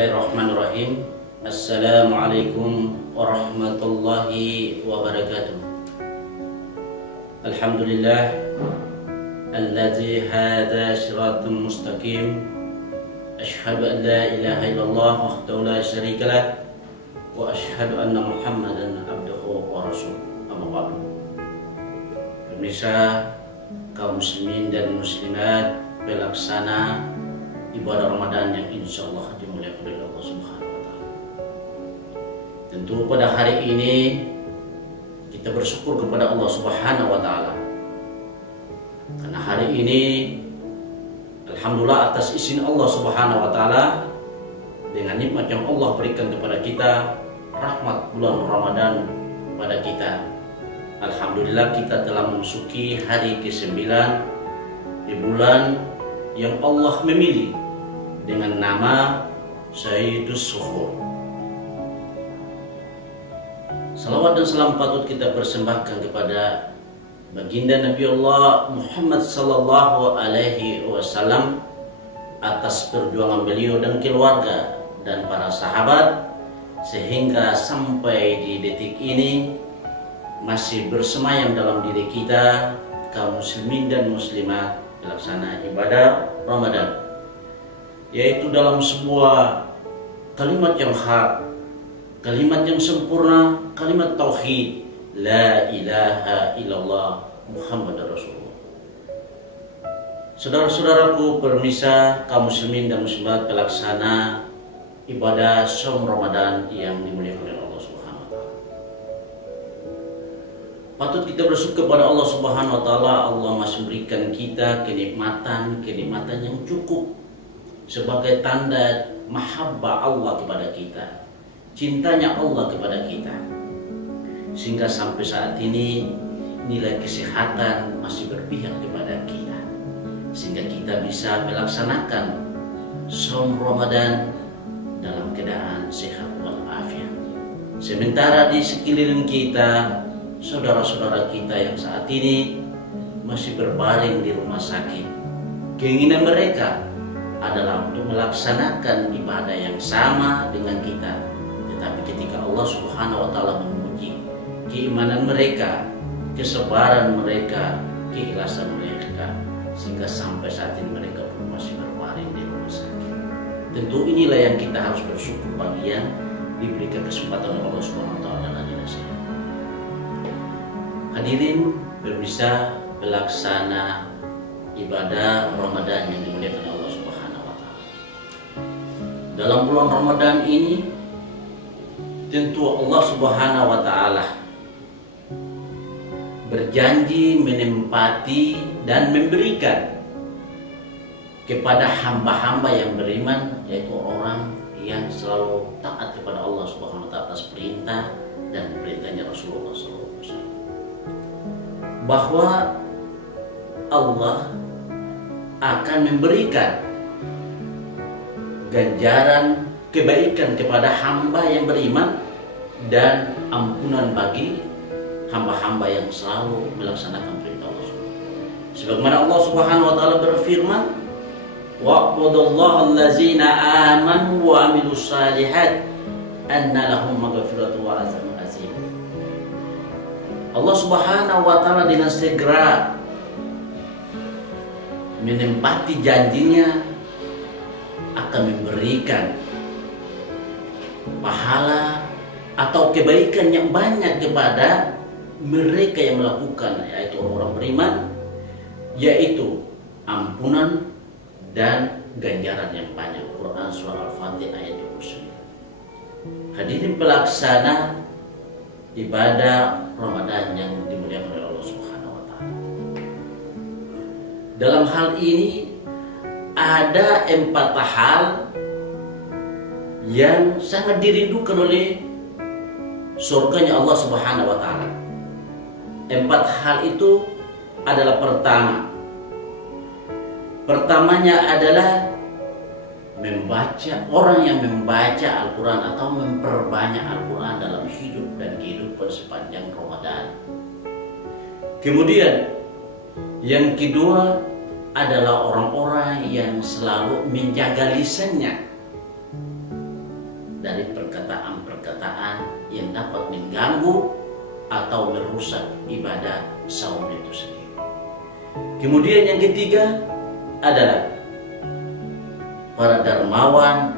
Bismillahirrahmanirrahim. Assalamualaikum warahmatullahi wabarakatuh. Alhamdulillah alladzi hada siratun mustaqim. Asyhadu an la ilaha illallah wahdahu la syarika lah wa asyhadu anna Muhammadan abduhu wa rasuluh. Amma ba'du. Pemirsa kaum muslimin dan muslimat, pelaksana ibadah Ramadan yang insya Allah dimuliakan oleh Allah Subhanahu wa Ta'ala. Tentu pada hari ini kita bersyukur kepada Allah Subhanahu wa Ta'ala, karena hari ini alhamdulillah atas izin Allah Subhanahu wa Ta'ala, dengan nikmat yang Allah berikan kepada kita, rahmat bulan Ramadan pada kita, alhamdulillah kita telah memasuki hari ke-9 di bulan yang Allah memilih dengan nama Sayyidus Suhur. Salawat dan salam patut kita persembahkan kepada baginda Nabi Allah Muhammad sallallahu alaihi wasallam atas perjuangan beliau dan keluarga dan para sahabat, sehingga sampai di detik ini masih bersemayam dalam diri kita kaum muslimin dan muslimat pelaksana ibadah Ramadan, yaitu dalam sebuah kalimat yang hak, kalimat yang sempurna, kalimat tauhid, la ilaha illallah Muhammad Rasulullah. Saudara-saudaraku pemirsa kaum muslimin dan muslimat pelaksana ibadah saum Ramadan yang dimuliakan oleh Allah Subhanahu wa Ta'ala, patut kita bersyukur kepada Allah Subhanahu wa Ta'ala. Allah masih memberikan kita kenikmatan yang cukup sebagai tanda mahabbah Allah kepada kita, cintanya Allah kepada kita, sehingga sampai saat ini nilai kesehatan masih berpihak kepada kita, sehingga kita bisa melaksanakan saum Ramadan dalam keadaan sehat walafiat. Sementara di sekeliling kita saudara-saudara kita yang saat ini masih berbaring di rumah sakit, keinginan mereka adalah untuk melaksanakan ibadah yang sama dengan kita, tetapi ketika Allah Subhanahu wa Ta'ala menguji keimanan mereka, kesabaran mereka, keikhlasan mereka, sehingga sampai saat ini mereka pun masih berbaring di rumah sakit. Tentu inilah yang kita harus bersyukur bagi yang diberikan kesempatan oleh Allah Subhanahu wa Ta'ala dan nasihat. Hadirin pemirsa pelaksana ibadah Ramadan yang dimuliakan Allah Subhanahu wa Ta'ala, dalam bulan Ramadan ini tentu Allah Subhanahu wa Ta'ala berjanji menempati dan memberikan kepada hamba-hamba yang beriman, yaitu orang yang selalu taat kepada Allah Subhanahu wa Ta'ala atas perintah dan perintahnya Rasulullah SAW, bahwa Allah akan memberikan ganjaran kebaikan kepada hamba yang beriman dan ampunan bagi hamba-hamba yang selalu melaksanakan perintah Allah. Sebagaimana Allah Subhanahu wa Ta'ala berfirman, wa'budullaha allazina amanu wa amilus salihat anna lahum maghfiratu wa ajrun azim. Allah Subhanahu wa Ta'ala dengan segera menempati janjinya akan memberikan pahala atau kebaikan yang banyak kepada mereka yang melakukan, yaitu orang-orang beriman, yaitu ampunan dan ganjaran yang banyak. Quran surah Al-Fatihah ayat 29. Hadirin pelaksana ibadah Ramadan yang dimuliakan oleh Allah Subhanahu wa Ta'ala, dalam hal ini ada 4 hal yang sangat dirindukan oleh surganya Allah Subhanahu wa Ta'ala. 4 hal itu adalah pertamanya adalah membaca, orang yang membaca Al-Quran atau memperbanyak Al-Quran dalam hidup dan kehidupan sepanjang Ramadan. Kemudian yang kedua adalah orang-orang yang selalu menjaga lisannya dari perkataan-perkataan yang dapat mengganggu atau merusak ibadah saum itu sendiri. Kemudian yang ketiga adalah para dermawan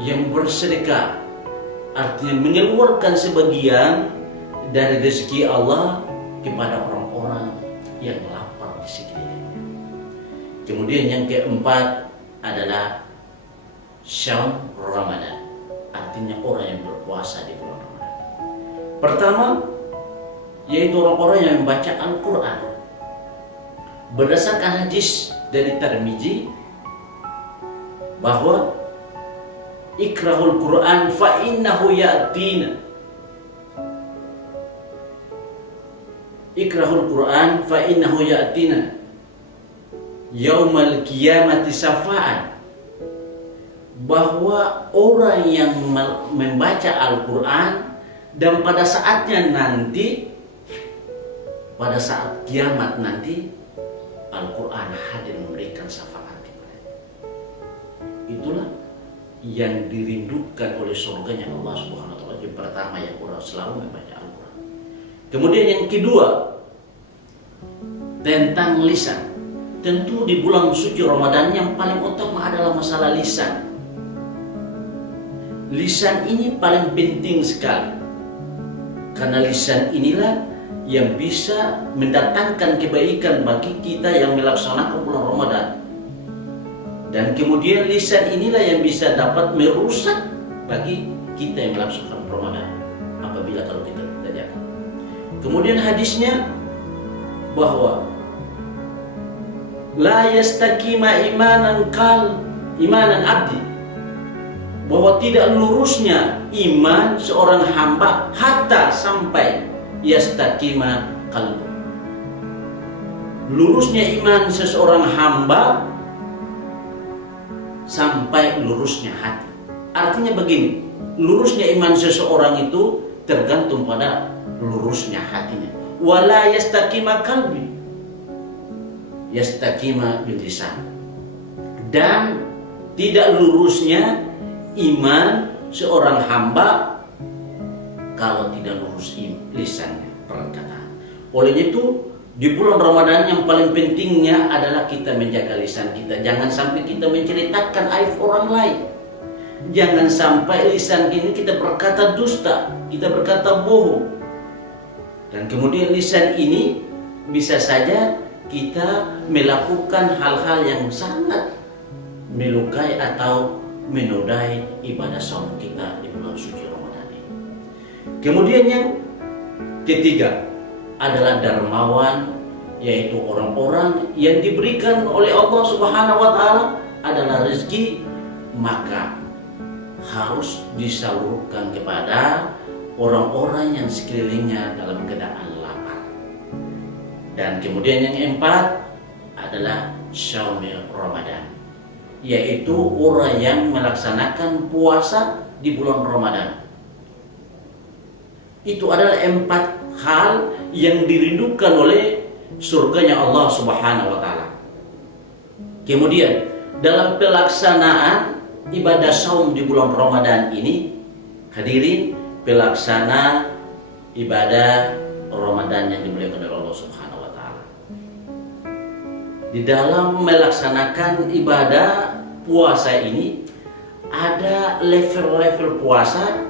yang bersedekah, artinya mengeluarkan sebagian dari rezeki Allah kepada orang-orang yang lapar di sekelilingnya. Kemudian yang keempat adalah Syaum Ramadan, artinya orang yang berpuasa di bulan Ramadan. Pertama, yaitu orang-orang yang membaca Al-Quran. Berdasarkan hadis dari Tirmidzi bahwa ikrahul Quran fa innahu ya'tina. Ikrahul Quran fa innahu ya'tina yaumal qiyamati syafa'an. Bahwa orang yang membaca Al-Quran dan pada saatnya nanti, pada saat kiamat nanti, Al-Quran hadir memberikan syafaat kepadanya. Itulah yang dirindukan oleh surganya Allah Subhanahu wa taala. Yang pertama, yang orang selalu membaca Al-Quran. Kemudian yang kedua, tentang lisan. Tentu di bulan suci Ramadan yang paling utama adalah masalah lisan. Lisan ini paling penting sekali, karena lisan inilah yang bisa mendatangkan kebaikan bagi kita yang melaksanakan bulan Ramadan. Dan kemudian lisan inilah yang bisa dapat merusak bagi kita yang melaksanakan Ramadan apabila kalau kita tidak jaga. Kemudian hadisnya bahwa la yastaqima imanan abdi, bahwa tidak lurusnya iman seorang hamba hatta sampai yastaqima qalbu. Lurusnya iman seseorang hamba sampai lurusnya hati. Artinya begini, lurusnya iman seseorang itu tergantung pada lurusnya hatinya. Wala yastaqima qalbi, yastaqima bil lisan. Dan tidak lurusnya iman seorang hamba kalau tidak lurus lisannya, perkataan. Oleh itu di bulan Ramadan yang paling pentingnya adalah kita menjaga lisan kita. Jangan sampai kita menceritakan aib orang lain. Jangan sampai lisan ini kita berkata dusta, kita berkata bohong. Dan kemudian lisan ini bisa saja kita melakukan hal-hal yang sangat melukai atau menodai ibadah saum kita di bulan suci Ramadan ini. Kemudian yang ketiga adalah dermawan, yaitu orang-orang yang diberikan oleh Allah Subhanahu wa taala adalah rezeki, maka harus disalurkan kepada orang-orang yang sekelilingnya dalam keadaan lapar. Dan kemudian yang keempat adalah Syaum Ramadan, yaitu orang yang melaksanakan puasa di bulan Ramadan. Itu adalah 4 hal yang dirindukan oleh surganya Allah Subhanahu wa taala. Kemudian dalam pelaksanaan ibadah saum di bulan Ramadan ini, hadirin, pelaksana ibadah Ramadan yang dimuliakan oleh Allah Subhanahu wa taala, di dalam melaksanakan ibadah puasa ini ada level-level puasa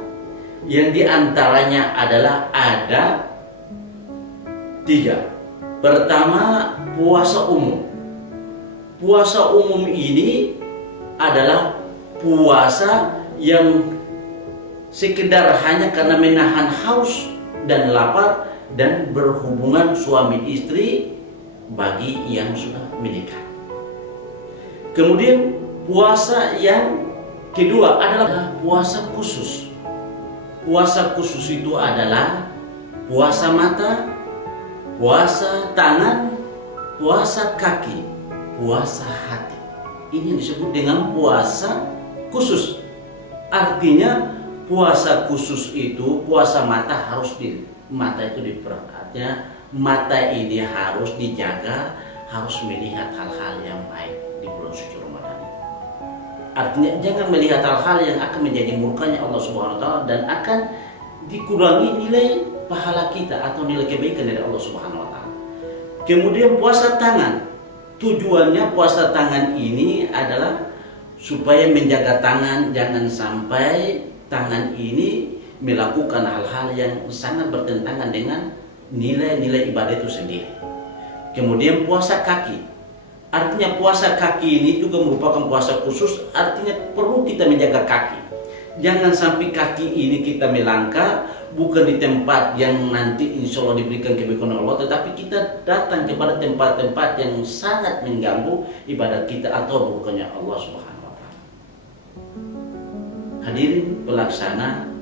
yang diantaranya adalah ada 3. Pertama, puasa umum. Puasa umum ini adalah puasa yang sekedar hanya karena menahan haus dan lapar dan berhubungan suami istri bagi yang sudah menikah. Kemudian puasa yang kedua adalah puasa khusus. Puasa khusus itu adalah puasa mata, puasa tangan, puasa kaki, puasa hati. Ini disebut dengan puasa khusus. Artinya puasa khusus itu, puasa mata harus mata itu diperhatikan. Mata ini harus dijaga, harus melihat hal-hal yang baik di bulan suci Ramadan. Artinya jangan melihat hal-hal yang akan menjadi murkanya Allah Subhanahu wa taala dan akan dikurangi nilai pahala kita atau nilai kebaikan dari Allah Subhanahu wa taala. Kemudian puasa tangan. Tujuannya puasa tangan ini adalah supaya menjaga tangan, jangan sampai tangan ini melakukan hal-hal yang sangat bertentangan dengan nilai-nilai ibadah itu sendiri. Kemudian puasa kaki. Artinya puasa kaki ini juga merupakan puasa khusus, artinya perlu kita menjaga kaki. Jangan sampai kaki ini kita melangkah bukan di tempat yang nanti insya Allah diberikan kebaikan Allah, tetapi kita datang kepada tempat-tempat yang sangat mengganggu ibadat kita atau bukannya Allah Subhanahu wa taala. Hadirin pelaksana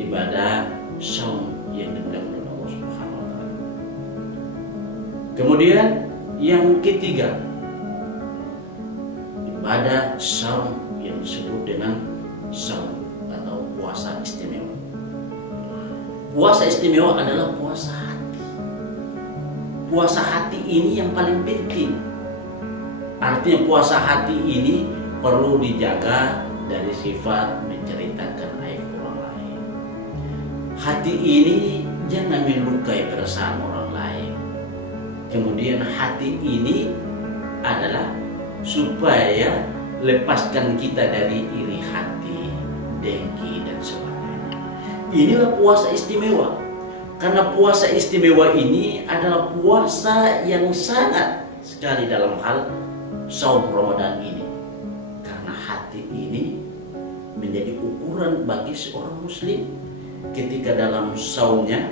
ibadah saum yang dimuliakan oleh Allah Subhanahu wa taala. Kemudian yang ketiga, ibadah saum yang disebut dengan saum atau puasa istimewa. Puasa istimewa adalah puasa hati. Puasa hati ini yang paling penting. Artinya puasa hati ini perlu dijaga dari sifat menceritakan aib orang lain. Hati ini jangan melukai perasaan orang lain. Kemudian hati ini adalah supaya lepaskan kita dari iri hati, dengki dan sebagainya. Inilah puasa istimewa. Karena puasa istimewa ini adalah puasa yang sangat sekali dalam hal saum Ramadan ini. Karena hati ini menjadi ukuran bagi seorang muslim ketika dalam saumnya,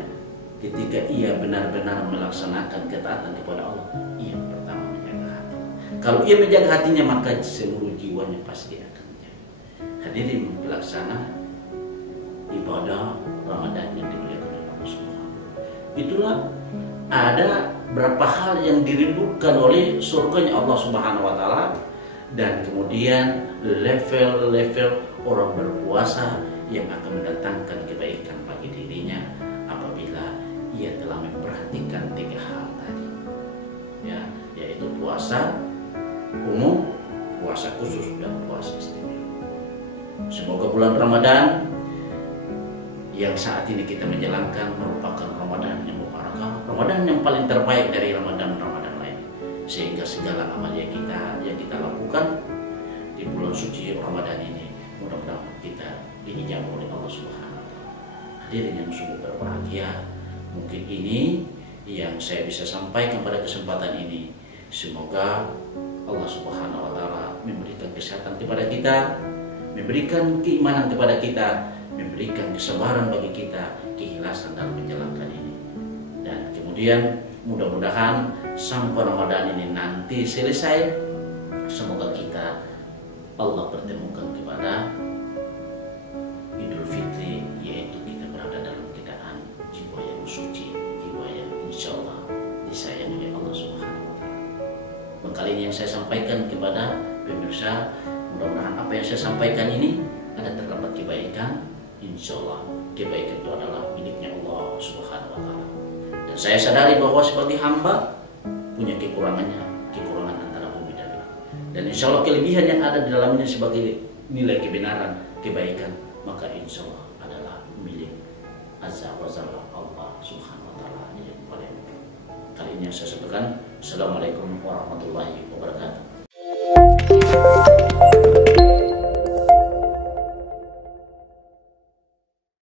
ketika ia benar-benar melaksanakan ketaatan kepada Allah, ia pertama menjaga hati. Kalau ia menjaga hatinya, maka seluruh jiwanya pasti akan menjaga. Hadirin pelaksana ibadah Ramadan yang dimuliakan oleh Allah Subhanahu. Itulah ada berapa hal yang dirindukan oleh surganya Allah Subhanahu wa taala, dan kemudian level-level orang berpuasa yang akan mendatangkan kebaikan bagi dirinya apabila ia telah memperhatikan tiga hal tadi, ya, yaitu puasa umum, puasa khusus, dan puasa istimewa. Semoga bulan Ramadan yang saat ini kita menjalankan merupakan Ramadan yang mubarakah, Ramadan yang paling terbaik dari Ramadan-Ramadan lain, sehingga segala amal yang kita lakukan di bulan suci Ramadan ini mudah-mudahan kita diijabah oleh Allah Subhanahu wa taala. Hadirin yang sungguh berbahagia, mungkin ini yang saya bisa sampaikan pada kesempatan ini. Semoga Allah Subhanahu wa taala memberikan kesehatan kepada kita, memberikan keimanan kepada kita, memberikan kesabaran bagi kita, keikhlasan dalam menjalankan ini. Dan kemudian mudah-mudahan sampai Ramadan ini nanti selesai, semoga kita Allah pertemukan kepada Idul Fitri, yaitu kita berada dalam keadaan jiwa yang suci, jiwa yang insya Allah disayangi oleh Allah Subhanahu wa taala. Kali ini yang saya sampaikan kepada pemirsa, mudah-mudahan apa yang saya sampaikan ini ada terdapat kebaikan. Insya Allah kebaikan itu adalah miliknya Allah Subhanahu wa taala. Dan saya sadari bahwa sebagai hamba punya kekurangannya, kekurangan antara bumi dan langit. Dan insya Allah kelebihan yang ada di dalamnya sebagai nilai kebenaran, kebaikan, maka insya Allah adalah milik Azza wa Jalla Allah Subhanahu wa taala yang paling. Kali ini yang saya sampaikan. Assalamualaikum warahmatullahi wabarakatuh.